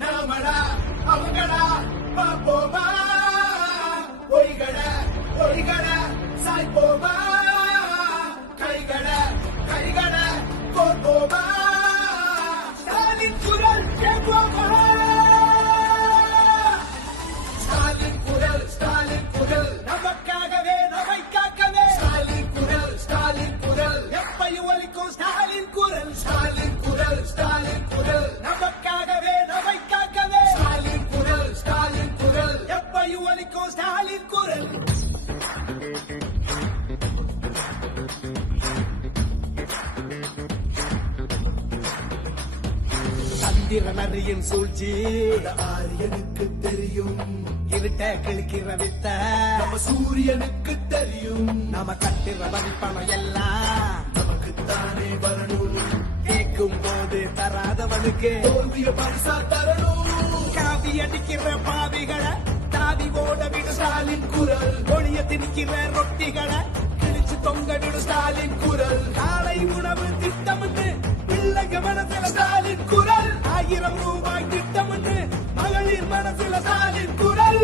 நாமடா ஸ்டாலின் குரல் ஸ்டாலின் குரல் ஸ்டாலின் குரல். நமக்காகவே நம்மை காக்கவே ஸ்டாலின் குரல் ஸ்டாலின் குரல். எப்பையும் ஒலிக்கும் ஸ்டாலின் குரல். சந்திரனரியின் சூழ்ச்சி. ஆரியனுக்கு தெரியும். இருட்ட கிழக்கிற வித்த. நம்ம சூரியனுக்கு தெரியும். நாம கட்டுற வரிப்பணம் எல்லாம். தானே வரணும். கேட்கும் போது தராதவனுக்கு தோல்விய பரிசா தரணும். காவி அடிக்கிற பாவிகளை தாவி ஓட விடு ஸ்டாலின் குரல். ஒளிய திணிக்கிற ரொட்டிகளை கிழிச்சு தொங்க விடு ஸ்டாலின் குரல். காலை உணவு திட்டமிட்டு பிள்ளைங்க மனசுல ஸ்டாலின் குரல். ஆயிரம் ரூபாய் திட்டமிட்டு மகளிர் மனசுல ஸ்டாலின் குரல்.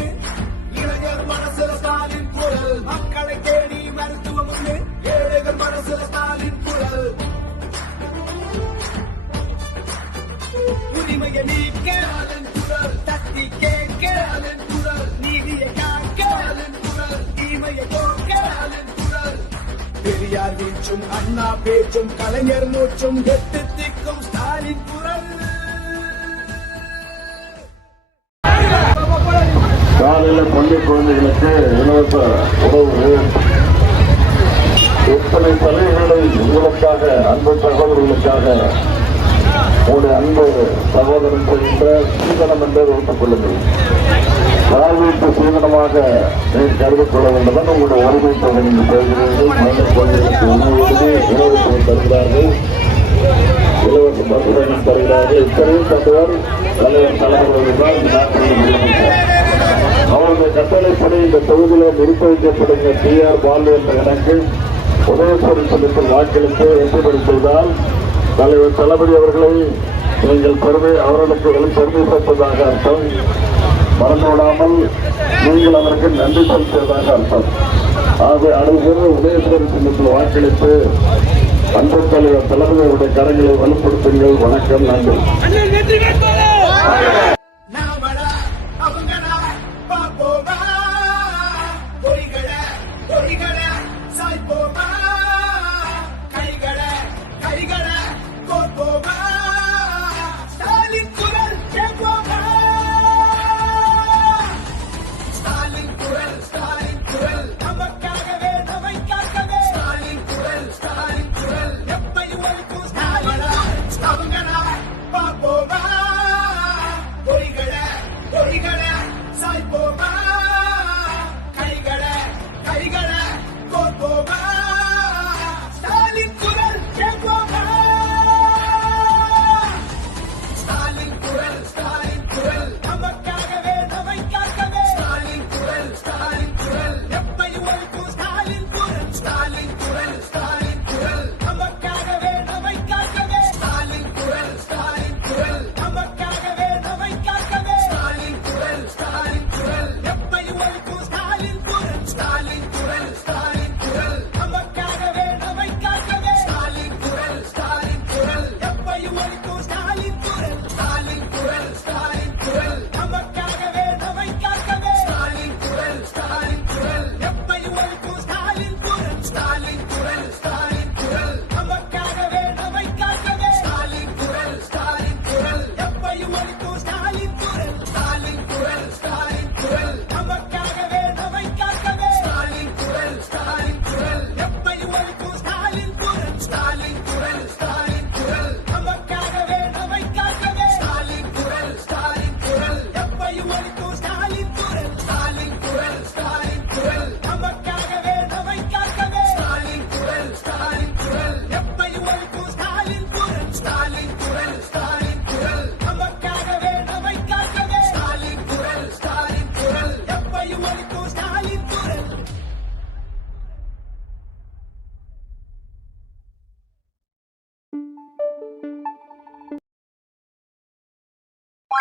பெரியார் வீச்சும் அண்ணா பேச்சும் கலைஞர் மூச்சும் எட்டு திக்கும் ஸ்டாலின் குரல். காலையில் பள்ளி குழந்தைகளுக்கு இலவச உணவு. எத்தனை தலைவர்களை உங்களுக்காக அன்பு தகவல்களுக்காக உங்களுடைய அன்பு சகோதரன் சொல்கின்ற சீதனம் என்று வைத்துக் கொள்ளுங்கள். வாழ்வீட்டு சீதனமாக நீங்கள் கருதிக் கொள்ள வேண்டுமென்று உங்களுடைய உரிமை தொகை நீங்கள் பெறுகிறீர்கள். மனித குழந்தைகளுக்கு உணவு உதவி தருகிறார்கள். இலவச தருகிறார்கள். இத்தனையும் தந்தவர் தலைவர் தலைவர்கள் இந்த நாட்டில் அவருடைய கட்டளைப்படி இந்த தொகுதியில் நிறுத்தி வைக்கப்படுகிற டி ஆர் பாலு என்ற கணக்கு உதவி செலுத்தும் வாக்களித்து வெற்றி செய்தால் தலைவர் தளபதி அவர்களை நீங்கள் பெருமை அவர்களுக்கு பெருமை சேர்ப்பதாக அர்த்தம். மறந்துவிடாமல் நீங்கள் அவருக்கு நன்றி செலுத்தியதாக அர்த்தம். ஆகவே அனைவரும் உதயசூரி நீங்கள் வாக்களித்து அன்பு தலைவர் தளபதியுடைய கரங்களை வலுப்படுத்துங்கள். வணக்கம் நன்றி. corpo va.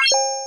You